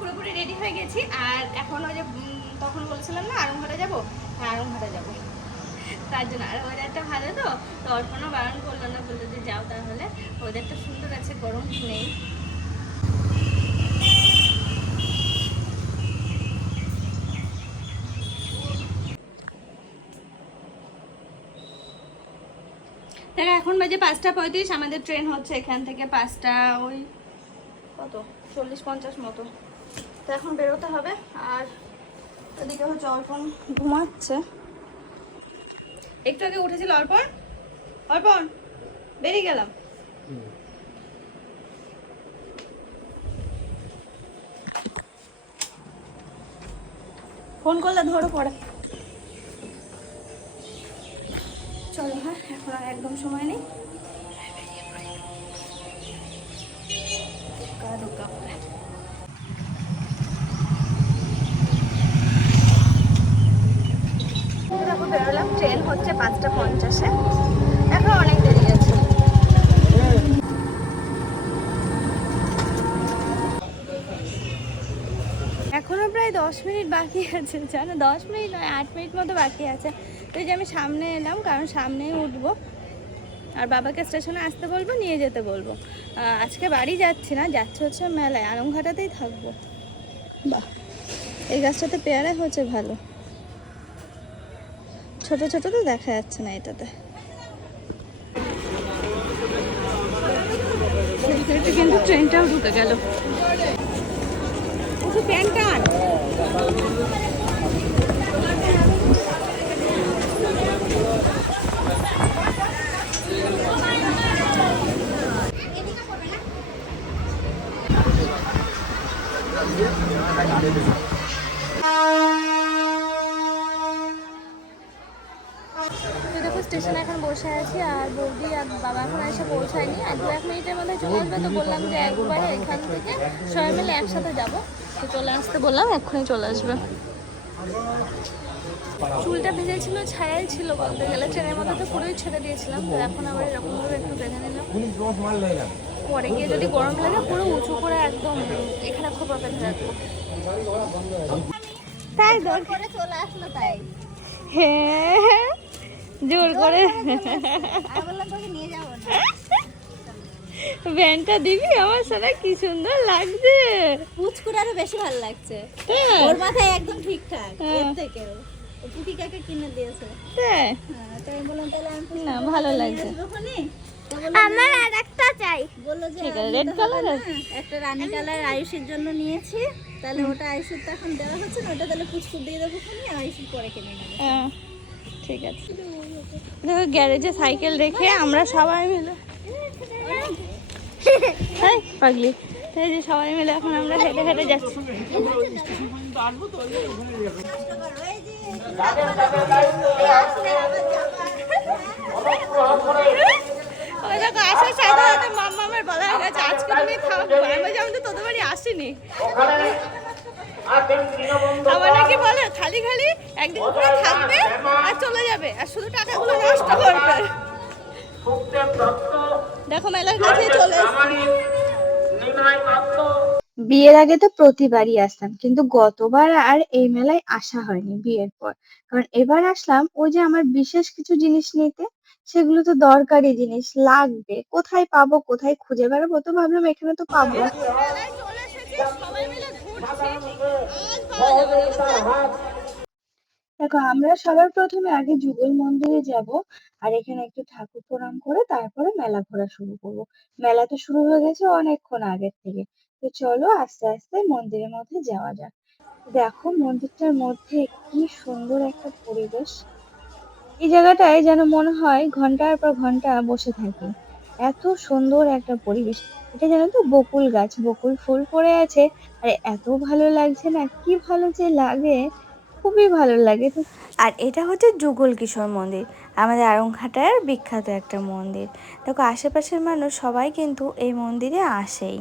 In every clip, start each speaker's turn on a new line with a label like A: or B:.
A: পুরোপুরি রেডি হয়ে গেছি। আর এখন ওই যে তখন বলেছিলাম না, আরংঘাটা যাব? হ্যাঁ আরংঘাটা যাব। তার জন্য আর ওয়েদারটা ভালো তো তো অর্পণও বারণ করল না, বলল যে যাও তাহলে। ওয়েদারটা সুন্দর আছে, গরম নেই। দেখো এখন বাজে পাঁচটা পঁয়ত্রিশ, আমাদের ট্রেন হচ্ছে এখান থেকে পাঁচটা ওই কত? চল্লিশ পঞ্চাশ মতো। তো এখন বেরোতে হবে আর ওদিকে হচ্ছে অর্পণ ঘুমাচ্ছে। একটু আগে উঠেছিল অর্পণ? অর্পণ বেরিয়ে গেলাম। ফোন করলে ধরো পড়ে চলো হ্যাঁ এখন আর একদম সময় নেই। ঢোকা ঢোকা করে। দেখো বেরোলাম ট্রেন হচ্ছে পাঁচটা পঞ্চাশে। এখন অনেক দেরি আছে। এখনও প্রায় দশ মিনিট বাকি আছে, জানো? দশ মিনিট নয়, আট মিনিট মতো বাকি আছে। তো যে আমি সামনে এলাম, কারণ সামনেই উঠবো। আর বাবাকে স্টেশনে আসতে বলব, নিয়ে যেতে বলব। আজকে বাড়ি যাচ্ছি না, যাচ্ছে হচ্ছে মেলায় আরংঘাটাতেই থাকব। বাহ, এই গাছটাতে পেয়ারা হচ্ছে ভালো। ছোট ছোট তো দেখা যাচ্ছে না এটাতে। এটা কিন্তু ট্রেনটাও ঢুকে গেল। প্যান্টটা আন তো দেখো স্টেশনে এখন বসে আছি আর বৌদি আর বাবা এখন এসে পৌঁছায়নি। আর দু এক মিনিটের মধ্যে চলে আসবে। তো বললাম যে একবারে এখান থেকে সবাই মিলে একসাথে যাব। তো চলে আসতে বললাম এক্ষুনি চলে আসবে। চুলটা ভেজেছিল ছায়াই ছিল বলতে গেলে। ট্রেনের মধ্যে তো পুরোই ছেড়ে দিয়েছিলাম। তো এখন আবার এরকম করে একটু বেঁধে নিলাম। পরে গিয়ে যদি গরম লাগে পুরো উঁচু করে একদম এখানে খোপা বেঁধে রাখব। তাই দরকার
B: চলে আসলো তাই।
A: হ্যাঁ। জোর করে।
B: আমি বললাম তোকে নিয়ে যাব না
A: ব্যান্ডটা দিবি? আমার সাথে কি সুন্দর লাগছে।
B: পুচকুর আরও বেশি ভালো লাগছে।
A: হ্যাঁ,
B: ওর মাথায় একদম ঠিকঠাক
A: হ্যাঁ।
B: এর থেকে পুটি কাকে কিনে দিয়েছে।
A: হ্যাঁ,
B: তাই আমি বললাম তাহলে আমি
A: না ভালো লাগছে।
B: আমার আর একটা চাই। বলল যে একটা রানী কালার আয়ুষের জন্য নিয়েছি। তাহলে ওটা আয়ুষের তো এখন দেওয়া হচ্ছে না ওটা তাহলে পুচকুর দিয়ে দেবো খানি আয়ুষের পরে কিনে নেব।
A: হ্যাঁ, ঠিক আছে। দেখো গ্যারেজে সাইকেল রেখে আমরা সবাই মিলে পাগলি। এই যে সবাই মিলে এখন আমরা হেঁটে হেঁটে যাচ্ছি। ওই দেখো আসার সাথে সাথে মাম্মামের বলা হয়ে গেছে। আজকে তুমি থাকব আমি তো তোদের বাড়ি আসিনি। নাকি বলে খালি খালি একদিন থাকবে শুধু টাকাগুলো নষ্ট করবে। দেখো মেলার কাছে চলে
C: বিয়ের আগে তো প্রতিবারই আসতাম কিন্তু গতবার আর এই মেলায় আসা হয়নি বিয়ের পর। কারণ এবার আসলাম ওই যে আমার বিশেষ কিছু জিনিস নিতে সেগুলো তো দরকারি জিনিস লাগবে। কোথায় পাবো কোথায় খুঁজে বেড়াবো? তো ভাবলাম এখানে তো পাবো।
A: সবাই মিলে ঘুরছি।
C: দেখো, আমরা সবার প্রথমে আগে যুগল মন্দিরে যাব, আর এখানে একটু ঠাকুর প্রণাম করে তারপরে মেলা ঘোরা শুরু করব। মেলা তো শুরু হয়ে গেছে অনেকক্ষণ আগের থেকে। তো চলো আস্তে আস্তে মন্দিরের মধ্যে যাওয়া যাক। দেখো মন্দিরটার মধ্যে কি সুন্দর একটা পরিবেশ। এই জায়গাটায় যেন মনে হয় ঘণ্টার পর ঘণ্টা বসে থাকি। এত সুন্দর একটা পরিবেশ। এটা জানো তো, বকুল গাছ, বকুল ফুল পড়ে আছে। আর, এত ভালো লাগছে না, কি ভালো যে লাগে। খুবই ভালো লাগে তো।
D: আর এটা হচ্ছে যুগল কিশোর মন্দির আমাদের আরংঘাটার বিখ্যাত একটা মন্দির। দেখো আশেপাশের মানুষ সবাই কিন্তু এই মন্দিরে আসেই।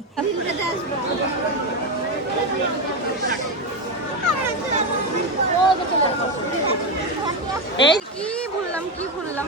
A: এই কি ভুললাম কি ভুললাম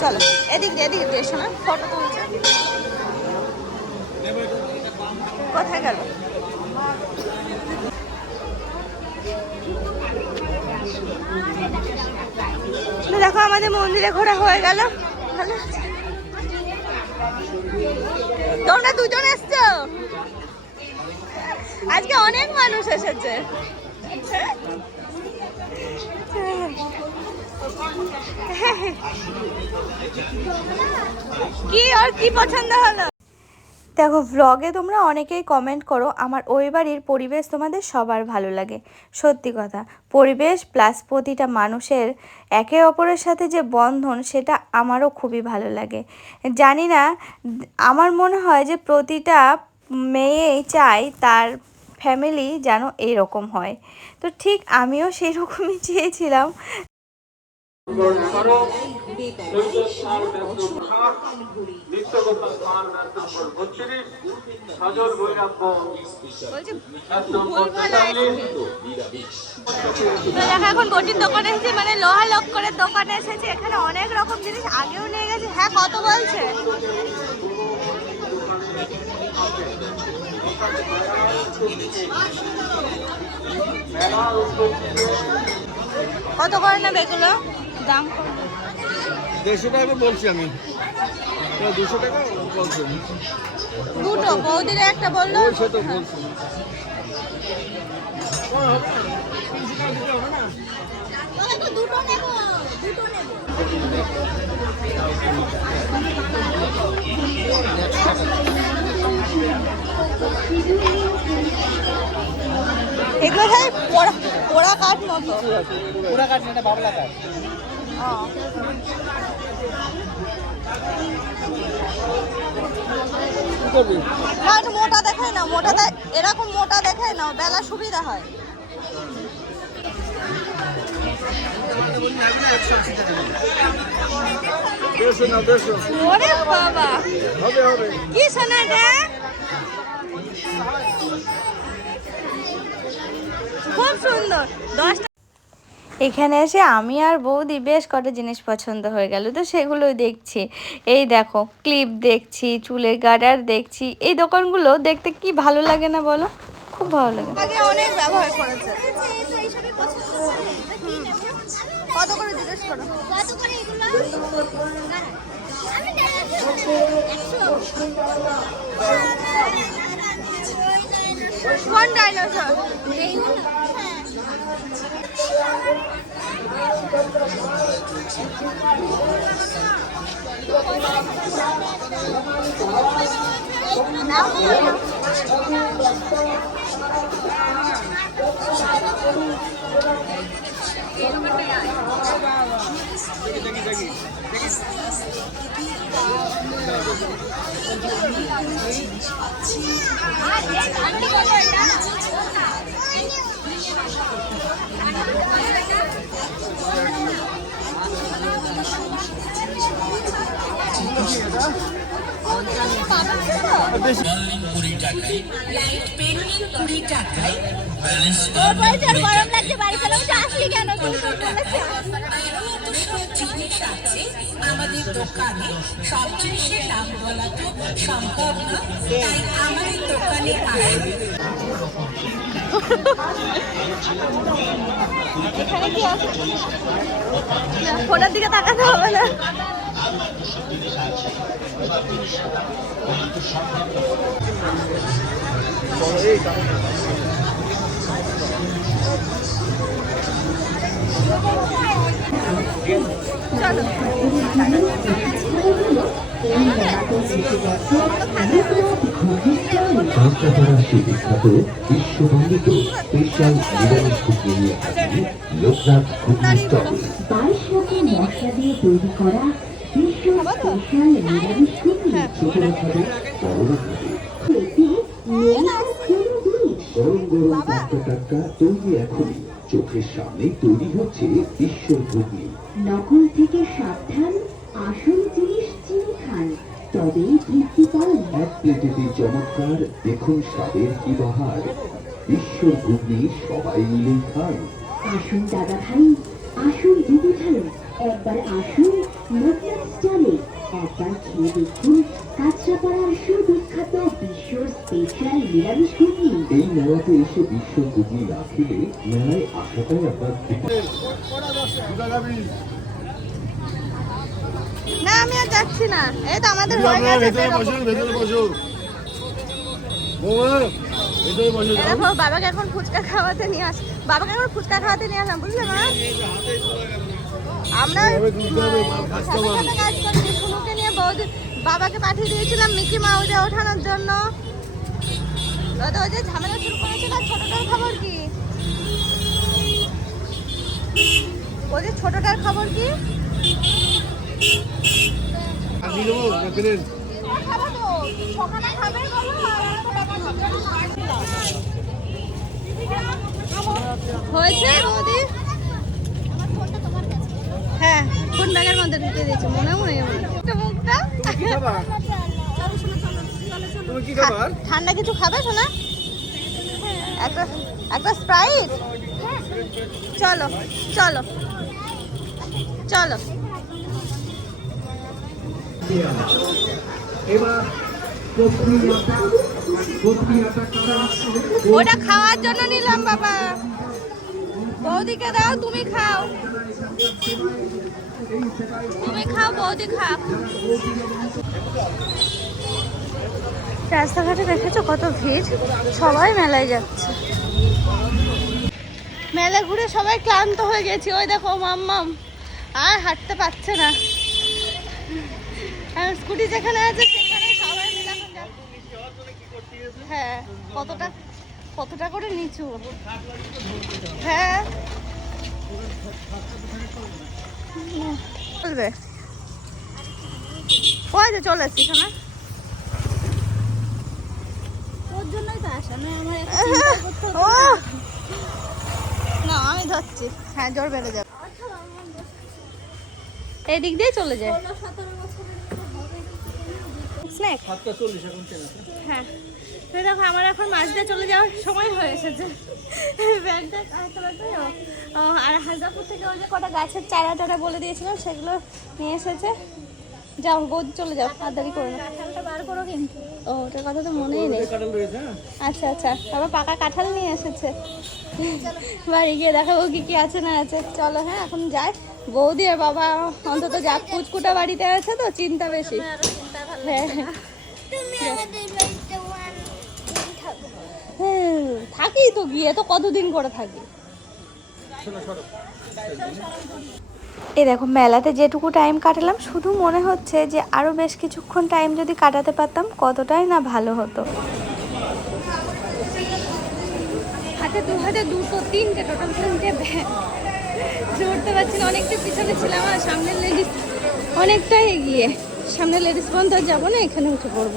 B: চলো, এদিক দিয়ে এদিক দিয়ে, শোনা ফটো তুলছে। কোথায় গেল?
A: দেখো, আমাদের মন্দিরে ঘোরা হয়ে গেল। ভালো তোমরা দুজন এসছো? আজকে অনেক মানুষ এসেছে। কি আর কি পছন্দ হলো?
D: দেখো ভ্লগে তোমরা অনেকেই কমেন্ট করো, আমার ওই বাড়ির পরিবেশ তোমাদের সবার ভালো লাগে। সত্যি কথা, পরিবেশ প্লাস প্রতিটা মানুষের একে অপরের সাথে যে বন্ধন, সেটা আমারও খুবই ভালো লাগে। জানি না, আমার মনে হয় যে প্রতিটা মেয়েই চায় তার ফ্যামিলি যেন এইরকম হয়। তো ঠিক আমিও সেই রকমই চেয়েছিলাম।
A: এখন বটির দোকানে এসেছি মানে লোহা লক্করের দোকানে এসেছি এখানে অনেক রকম জিনিস আগেও নিয়ে গেছি হ্যাঁ কত বলছে কত করে নেবে এগুলো? দাম
E: দেড়শো টাকা বলছি আমি। দুশো টাকা বলছি
A: দুটো বৌদির একটা বলল।
E: সে তো বলছি।
B: দুটো নেব দুটো নেব।
A: এগুলো ভাই পোড়া পোড়া কাঠ মতো।
E: পুরা কাঠ এটা বাবলা কাঠ।
A: না একটু মোটা দেখায় না মোটা এরকম মোটা দেখায় না বেলা সুবিধা হয়। ওরে বাবা। কি শোনা খুব সুন্দর। দশ
D: এখানে এসে আমি আর বৌদি বেশ কটা জিনিস পছন্দ হয়ে গেল তো সেগুলোই দেখছি। এই দেখো ক্লিপ দেখছি চুলের গার্ডার দেখছি এই দোকানগুলো দেখতে কি ভালো লাগে না বলো? খুব ভালো লাগে।
A: আগে অনেক ব্যবহার করেছে। কত করে জিজ্ঞেস করো?
B: কত করে এগুলো
A: কোন ডাইনোসর
B: পাচ্ছি আসলি কেন
F: আছে আমাদের দোকানে সব জিনিসের দাম বলা তো সম্ভব না তাই আমাদের দোকানে আসুন
A: এখানে কি আছে? ফোনের দিকে তাকাতে হবে না। চলো।
G: পাঁচরাশি বিখ্যাত বিশ্ববন্দিত স্পেশাল নিরামিষ ঘুগনি নিয়ে হাজির লোকনাথ ঘুগনি স্টল।
H: বাইশ রকম মশলা দিয়ে তৈরি করা বিশ্ব স্পেশাল নিরামিষ ঘুগনি
G: ছোটরা খাবে বড়রা খাবে
H: এটি মেরিনা চিংড়ি
G: গরম গরম টাটকা টাটকা তৈরি এখনই। চোখের সামনে তৈরি হচ্ছে ঘুগনি।
H: নকল থেকে সাবধান আসল তবেই তৃপ্তি পান।
G: এক প্লেটেতে চমৎকার দেখুন স্বাদের কি বাহার। বিশ্বর ঘুগনি সবাই মিলে খান।
H: আসুন দাদা ভাই আসুন দিদি ভাই। একবার আসুন লোকনাথ স্টলে একবার খেয়ে দেখুন কাঁচরাপাড়ার সুবিখ্যাত বিশ্ব স্পেশাল নিরামিষ ঘুগনি।
G: এই মেলাতে এসে বিশ্বর ঘুগনি না খেলে মেলায় আসাটাই আপনার
A: আমি আর যাচ্ছি না। এই তো আমাদের হয়ে গেছে বেরোবো।
E: ভেতরে বসো। বৌমা ভেতরে বসো।
A: দেখো বাবাকে এখন ফুচকা খাওয়াতে নিয়ে আস বাবাকে এখন ফুচকা খাওয়াতে নিয়ে আসলাম বুঝলে মা? আমরা কাজ করছি শুনুকে নিয়ে বৌদি বাবাকে পাঠিয়ে দিয়েছিলাম মিকি মাউজে ওঠানোর জন্য। ওই যে ঝামেলা শুরু করেছিল ছোটটার খবর কি? ওই যে ছোটটার খবর কি? হয়েছে? বৌদি হ্যাঁ কোন ব্যাগের মধ্যে ঢুকিয়ে দিয়েছে? মনে মনে একটা মুখটা?
E: কি খাবার? তুমি কি খাবার?
A: ঠান্ডা কিছু খাবে শোনা একটা একটা স্প্রাইট চলো চলো চলো। ওটা খাওয়ার জন্য নিলাম বাবা। বৌদিকে দাও তুমি খাও। তুমি খাও বৌদি খাও রাস্তাঘাটে দেখেছ কত ভিড়? সবাই মেলায় যাচ্ছে। মেলা ঘুরে সবাই ক্লান্ত হয়ে গেছি। ওই দেখো মাম্মাম। আর হাঁটতে পারছে না। স্কুটি যেখানে আছে সেখানে সবাই মিলে এখন হ্যাঁ কতটা কতটা করে নিচু? হ্যাঁ। চলবে। ওই যে চলে এসছি শোনা।
B: ওর জন্যই তো আসা না আমার হতো
A: ও!
B: না।
A: না আমি ধরছি। হ্যাঁ জোর বেড়ে যাবে। এদিক দিয়ে চলে যায়
B: ষোলো সতেরো বছরের মতো হবে
A: স্ন্যাক হ্যাঁ। তো দেখো আমার এখন মাছ দিয়ে চলে যাওয়ার সময় হয়ে এসেছে। ব্যাগটা আর হাজারপুর থেকে ওই যে কটা গাছের চারা টারা বলে দিয়েছিলাম সেগুলো নিয়ে এসেছে। যাও বৌদি চলে যাও দেরি করো না।
B: বার করো কিন্তু।
A: ও ওটার কথা তো মনেই নেই। আচ্ছা আচ্ছা। আবার পাকা কাঁঠাল নিয়ে এসেছে। বাড়ি গিয়ে দেখাবো কি কি আছে না আছে। চলো হ্যাঁ এখন যাই। বৌদি আর বাবা অন্তত যা কুচকুটা বাড়িতে আছে তো চিন্তা বেশি। হ্যাঁ হ্যাঁ, থাকি। তো গিয়ে তো কতদিন করে থাকি?
D: এ দেখো মেলাতে যেটুকু টাইম কাটালাম শুধু মনে হচ্ছে যে আরও বেশ কিছুক্ষণ টাইম যদি কাটাতে পারতাম কতটাই না ভালো হতো।
A: হাতে দু হাতে দুটো তিনটে টোটাল তিনটে ব্যাগ উঠতে পারছি না অনেকটা পিছনে ছিলাম আর সামনের লেডিস অনেকটাই এগিয়ে। সামনে লেডিস বন্ধ যাব না, এখানে উঠে পড়ব।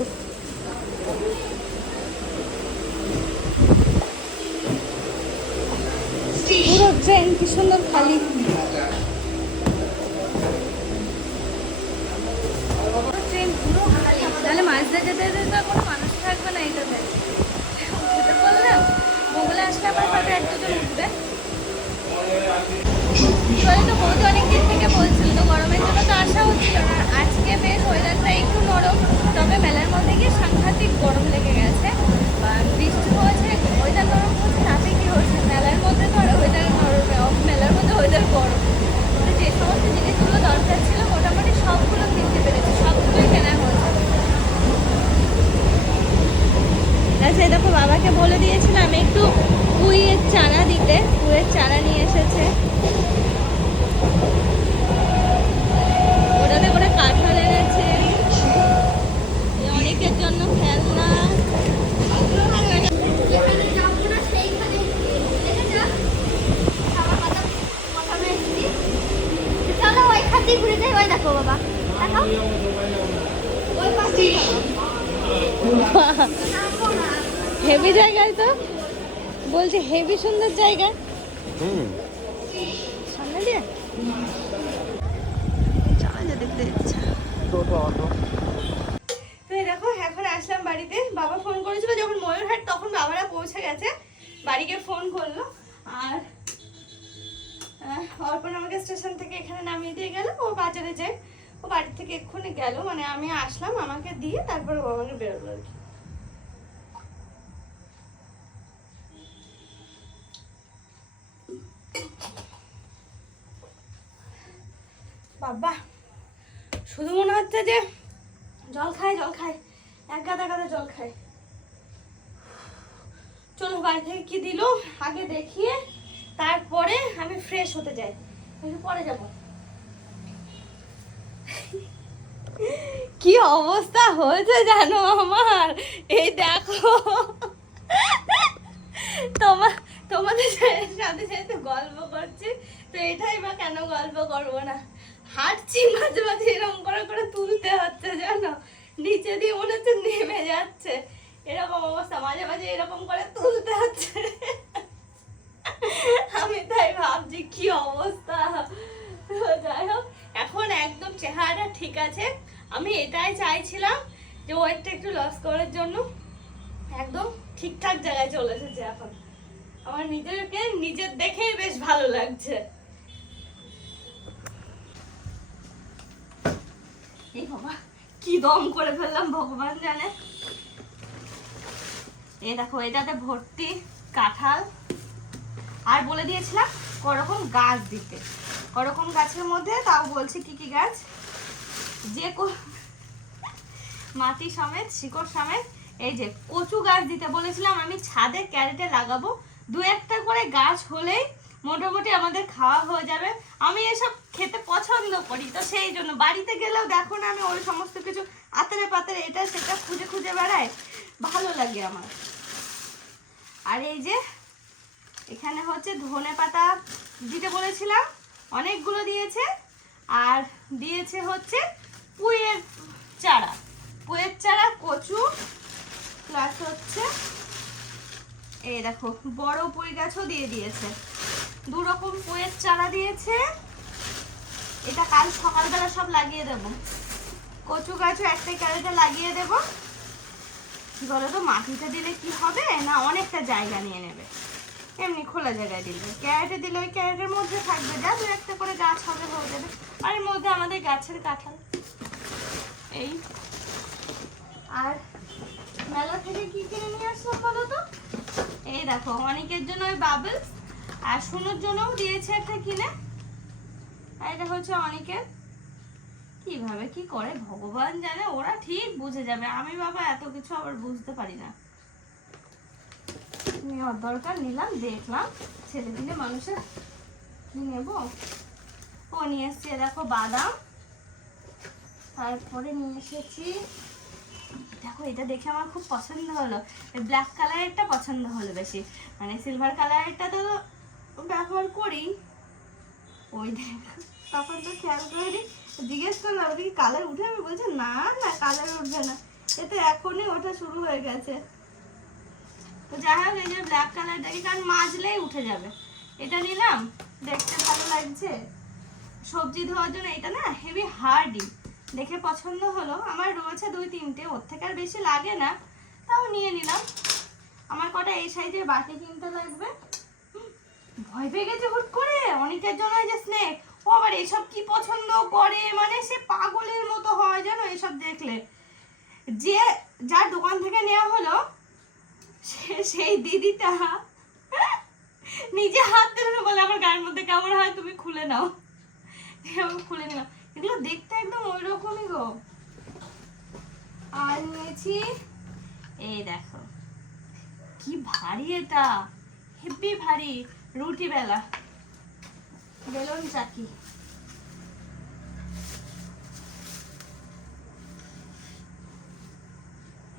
A: পুরো ট্রেন, কি সুন্দর খালি। ট্রেন, পুরো খালি। তাহলে যেতে কোনো মানুষ থাকবে না উঠে বললাম। গুগলে আসলে আবার হয়তো এক দুজন উঠবে। এবারে তো বৌদি থেকে বলছিল, তো গরমের জন্য তো আসা হচ্ছিল না। আজকে বেশ ওয়েদারটা একটু নরম, তবে মেলার মধ্যে গিয়ে সাংঘাতিক গরম লেগে গেছে। বৃষ্টি হয়েছে ওয়েদার নরম হচ্ছে তাতে কি হচ্ছে মেলার মধ্যে ধরো ওয়েদার নরম মেলার মধ্যে ওয়েদার গরম তো যে সমস্ত জিনিসগুলো দরকার ছিল মোটামুটি সবগুলো কিনতে পেরেছি সবগুলোই কেনা হয়েছে আচ্ছা এই দেখো বাবাকে বলে দিয়েছিলাম একটু পুইয়ের চানা দিতে পুয়ের চানা নিয়ে এসেছে ওটাতে করে কাঁঠাল এনেছে অনেকের জন্য খেলনা হেভি জায়গায় তো। বলছি হেভি সুন্দর জায়গা।
E: হুম।
A: সামনে দিয়ে? চলো যে দেখতে ইচ্ছা।
E: টোটো অটো।
A: দেখো এখন আসলাম বাড়িতে। বাবা ফোন করেছিল যখন ময়ূরহাট তখন বাবারা পৌঁছে গেছে। বাড়িকে ফোন করল। আর অর্পণ আমাকে স্টেশন থেকে এখানে নামিয়ে দিয়ে গেল। ও বাজারে যায়। ও বাড়ি থেকে এক্ষুনি গেল। মানে আমি আসলাম আমাকে দিয়ে তারপরে ও আমাকে বেরোলো আর কি। বাবা, শুধু মনে হচ্ছে যে জল খায় জল খায় এক গাদা গাদা জল খায় চলো বাড়ি থেকে কি দিল? আগে দেখিয়ে তারপরে আমি ফ্রেশ হতে যাই একটু পরে যাব। কি অবস্থা হয়েছে জানো আমার? এই দেখো। তোমার তোমাদের সাথে সাথে গল্প করছি। তো এটাই বা কেন গল্প করব না? হাঁটছি মাঝে মাঝে, এরকম করে করে তুলতে হচ্ছে, জানো? নিচে দিয়ে মনে হচ্ছে নেমে যাচ্ছে। এরকম অবস্থা, মাঝে মাঝে এরকম করে তুলতে হচ্ছে। আমি তাই ভাবছি, কি অবস্থা? যাই হোক, এখন একদম চেহারাটা ঠিক আছে। আমি এটাই চাইছিলাম যে ওয়েটটা একটু লস করার জন্য। একদম ঠিকঠাক জায়গায় চলে এসেছে এখন। আমার নিজেকে নিজের দেখেই বেশ ভালো লাগছে। এই বাবা, কি দম করে ফেললাম ভগবান জানে। এই দেখো, এটাতে ভর্তি কাঁঠাল। আর বলে দিয়েছিলাম করকম গাছ দিতে। করকম গাছের মধ্যে তাও বলছি কি কি গাছ? যে মাটি সমেত, শিকড় সমেত, এই যে কচু গাছ দিতে বলেছিলাম, আমি ছাদে ক্যারেটে লাগাবো। দু একটা করে গাছ হলেই মোটামুটি আমাদের খাওয়া হয়ে যাবে। আমি এসব খেতে পছন্দ করি, তো সেই জন্য। বাড়িতে গেলেও দেখো না আমি ওই সমস্ত কিছু আতারে পাতারে এটা সেটা খুঁজে খুঁজে বেড়াই। ভালো লাগে আমার। আর এই যে এখানে হচ্ছে ধনে পাতা দিতে বলেছিলাম, অনেকগুলো দিয়েছে। আর দিয়েছে হচ্ছে পুঁয়ের চারা। পুঁয়ের চারা, কচু প্লাস হচ্ছে এই দেখো, বড় পুঁই গাছও দিয়ে দিয়েছে। দু রকম পুঁয়ের চারা দিয়েছে। এটা কাল সকালবেলা সব লাগিয়ে দেবো। কচু গাছও একটা ক্যারেটে লাগিয়ে দেবো। কি বলো তো মাটিতে দিলে কি হবে? না, অনেকটা জায়গা নিয়ে নেবে। এমনি খোলা জায়গায় দিলে। ক্যারেটে দিলে ওই ক্যারেটের মধ্যে থাকবে। যা দু একটা করে গাছ হবে, হয়ে যাবে। আর এর মধ্যে আমাদের গাছের কাঁঠাল। এই। আর মেলা থেকে কি কিনে নিয়ে আসলাম বলো এই দেখো, অনেকের জন্য ওই বাবলস আর সোনুর জন্যও দিয়েছে একটা কিনে। এটা হচ্ছে অনেকের। কীভাবে কি করে, ভগবান জানে, ওরা ঠিক বুঝে যাবে। আমি বাবা এত কিছু আবার বুঝতে পারি না। নেওয়ার দরকার, নিলাম, দেখলাম, ছেলে দিলে মানুষের কি নেব? ও নিয়ে এসছি, দেখো, বাদাম। তারপরে নিয়ে এসেছি দেখো, এটা দেখে আমার খুব পছন্দ হলো। ব্ল্যাক কালারেরটা পছন্দ হলো বেশি। মানে সিলভার কালারেরটা তো ব্যবহার করি। ওই দেখো, তখন তো খেয়াল করি জিজ্ঞেস করলাম, ওটা কি কালার উঠে আমি বলছি, না না কালার উঠবে না। এতে এখনই ওঠা শুরু হয়ে গেছে। তো যাই হোক, এই যে ব্ল্যাক কালারটাকে কারণ মাজলেই উঠে যাবে। এটা নিলাম, দেখতে ভালো লাগছে। সবজি ধোয়ার জন্য, এটা না হেভি হার্ডি দেখে পছন্দ হলো। আমার রয়েছে দুই, তিনটে। ওর থেকে আর বেশি লাগে না। তাও নিয়ে নিলাম। আমার কটা এই সাইজের বাটি কিনতে লাগবে। ভয় পেয়ে গেছে হুট করে। অনেকের জন্য যে স্নেক ও আবার এসব কি পছন্দ করে? মানে সে পাগলের মতো হয় জানো এসব দেখলে। যে, যার দোকান থেকে নেওয়া হলো সেই দিদিটা। নিজে হাত দিল বলে, আমার গায়ের মধ্যে কেমন হয়? তুমি খুলে নাও। খুলে নিলাম। এগুলো দেখতে একদম গো। আর নিয়েছি এই দেখো। কি ভারী এটা, হেভি ভারী, রুটি বেলা। চাকি।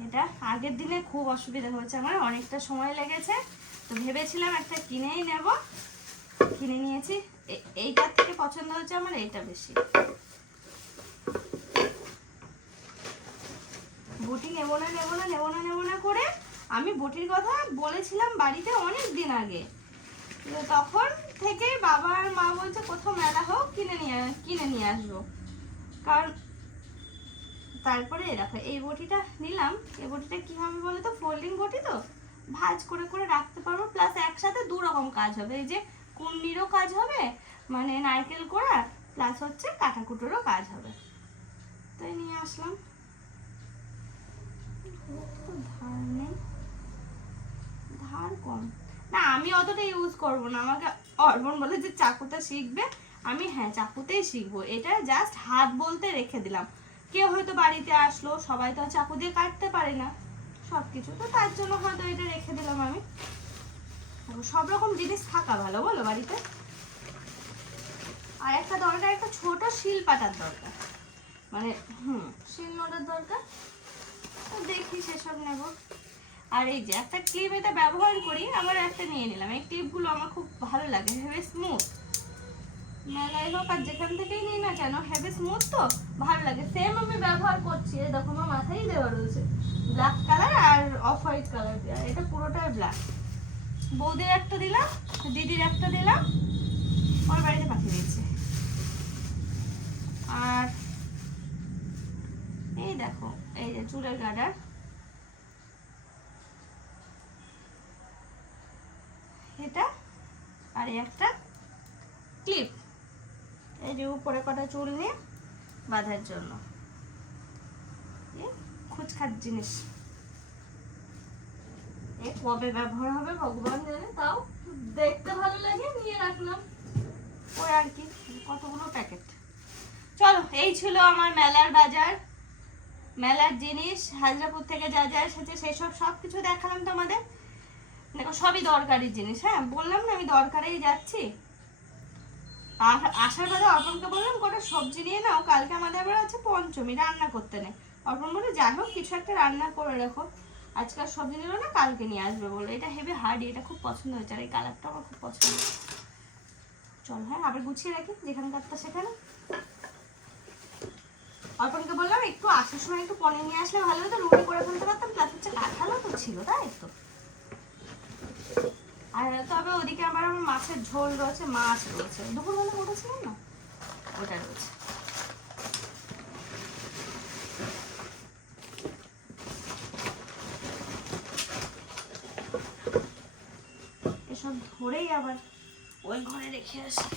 A: এটা আগের দিনে খুব অসুবিধা হয়েছে আমার, অনেকটা সময় লেগেছে। তো ভেবেছিলাম একটা কিনেই নেব। কিনে নিয়েছি। এইটার থেকে পছন্দ হচ্ছে আমার, এইটা বেশি। বটি নেব না নেব না নেব না নেব না করে আমি বটির কথা বলেছিলাম বাড়িতে অনেক দিন আগে। তখন থেকে বাবা আর মা বলছে, কোথাও মেলা হোক, কিনে নিয়ে কিনে নিয়ে আসব। কারণ তারপরে দেখো এই বটিটা নিলাম। এই বটিটা কি হবে বলো তো ফোল্ডিং বটি তো? ভাঁজ করে করে রাখতে পারব, প্লাস একসাথে দু রকম কাজ হবে। এই যে কুন্ডিরও কাজ হবে মানে নারকেল কোড়া, প্লাস হচ্ছে কাটাকুটোরও কাজ হবে। তাই নিয়ে আসলাম। তো ধার নেই? ধার কম। না, আমি অতটা ইউজ করব না। আমাকে অর্পণ বলে যে চাকুটা শিখবে, আমি হ্যাঁ চাকুতেই শিখব। এটা জাস্ট হাত বলতে রেখে দিলাম। কেউ হয়তো বাড়িতে আসলো, সবাই তো চাকু দিয়ে কাটতে পারে না। সব কিছু তো তার জন্য হয়তো এটা রেখে দিলাম আমি। সব রকম জিনিস থাকা ভালো, বলো বাড়িতে। আর একটা দরকার, একটা ছোট শিল পাটার দরকার। মানে হুম, শিল নোটার দরকার। দেখি সেসব নেব। আর এই যে একটা ক্লিপ এটা ব্যবহার করি, আবার একটা নিয়ে নিলাম। এই ক্লিপগুলো আমার খুব ভালো লাগে। হেভি স্মুথ মেলায় হোক, আর যেখান থেকেই নিই না কেন হেভি স্মুথ তো ভালো লাগে। সেম আমি ব্যবহার করছি। দেখো, আমার মাথায় দেওয়া রয়েছে। ব্ল্যাক কালার আর অফ হোয়াইট কালার এটা পুরোটাই ব্ল্যাক বৌদির একটা দিলাম, দিদির একটা দিলাম। ওর বাড়িতে পাঠিয়ে দিয়েছে। আর এই দেখো এই যে চুলের গার্ডার এটা আর একটা ক্লিপ। এই যে উপরে কটা চুল নিয়ে বাঁধার জন্য। এই খুচখাট জিনিস। এ কবে ব্যবহার হবে ভগবান জানে, তাও দেখতে ভালো লাগে, নিয়ে রাখলাম। ওই আর কি, কতগুলো প্যাকেট। চলো, এই ছিল আমার মেলার বাজার। মেলার জিনিস, হাজরাপুর থেকে যা যা এসেছে, সেসব সব কিছু দেখালাম তোমাদের। দেখো, সবই দরকারি জিনিস হ্যাঁ? বললাম না, আমি দরকারেই যাচ্ছি। আসার পরে অর্পণকে বললাম কটা সবজি নিয়ে নাও, কালকে আমাদের আবার আছে পঞ্চমী, রান্না করতে নেই অর্পণ বলে যাই হোক, কিছু একটা রান্না করে রাখো। আজকাল সবজি নিল না, কালকে নিয়ে আসবে বলে এটা হেভি হার্ডি এটা খুব পছন্দ হয়েছে, আর এই কালারটা আমার খুব পছন্দ। চল হ্যাঁ আবার গুছিয়ে রাখি, যেখানকারটা সেখানে। অর্পণকে বললাম, একটু আসার সময় একটু পনির নিয়ে আসলে ভালো হতো রুটি করে ফেলতে পারতাম প্লাস হচ্ছে কাঁঠালও তো ছিল, তাই তো? আর তবে ওদিকে আবার আমার মাছের ঝোল রয়েছে, মাছ রয়েছে। দুপুরবেলা করেছিলাম না? ওটা রয়েছে। এসব ধরেই আবার ওই ঘরে রেখে আসি।